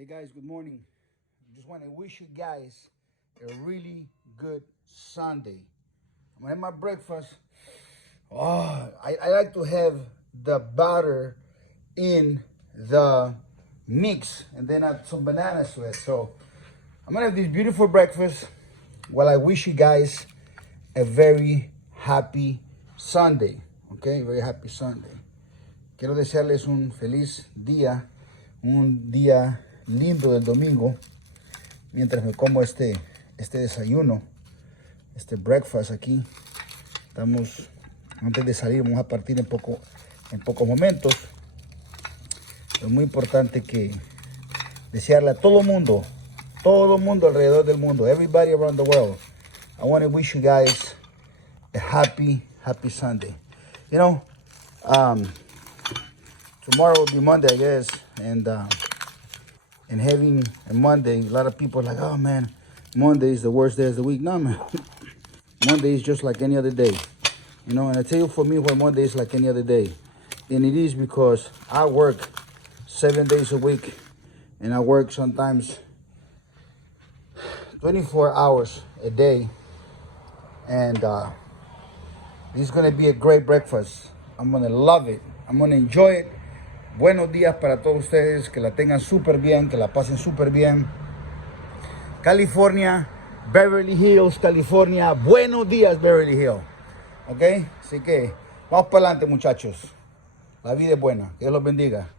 Hey guys, good morning. Just want to wish you guys a really good Sunday. I'm gonna have my breakfast. I like to have the batter in the mix and then add some bananas to it. So I'm gonna have this beautiful breakfast while I wish you guys a very happy Sunday. Okay, very happy Sunday. Quiero desearles un feliz día, un día lindo del domingo, mientras me como este desayuno, este breakfast aquí. Estamos, antes de salir, vamos a partir en pocos momentos. Es muy importante que desearle a todo mundo alrededor del mundo, everybody around the world. I want to wish you guys a happy Sunday. You know, tomorrow will be Monday, I guess, and having a Monday, a lot of people are like, oh man, Monday is the worst day of the week. No, man, Monday is just like any other day. You know, and I tell you, for me, why Monday is like any other day. And it is because I work 7 days a week, and I work sometimes 24 hours a day. And this is gonna be a great breakfast. I'm gonna love it. I'm gonna enjoy it. Buenos días para todos ustedes, que la tengan súper bien, que la pasen súper bien. California, Beverly Hills, California. Buenos días, Beverly Hills. ¿Ok? Así que vamos para adelante, muchachos. La vida es buena. Que Dios los bendiga.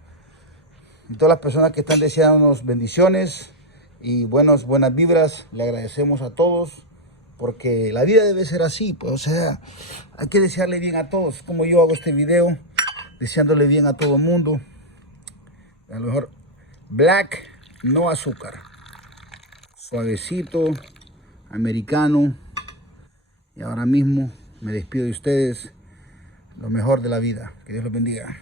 Y todas las personas que están deseándonos bendiciones y buenas vibras, le agradecemos a todos, porque la vida debe ser así. Pues, o sea, hay que desearle bien a todos. Como yo hago este video, deseándole bien a todo el mundo. A lo mejor black, no azúcar. Suavecito, americano. Y ahora mismo me despido de ustedes. Lo mejor de la vida. Que Dios los bendiga.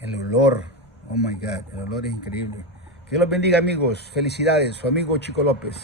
El olor, oh my God, el olor es increíble. Que Dios los bendiga, amigos. Felicidades, su amigo Chico López.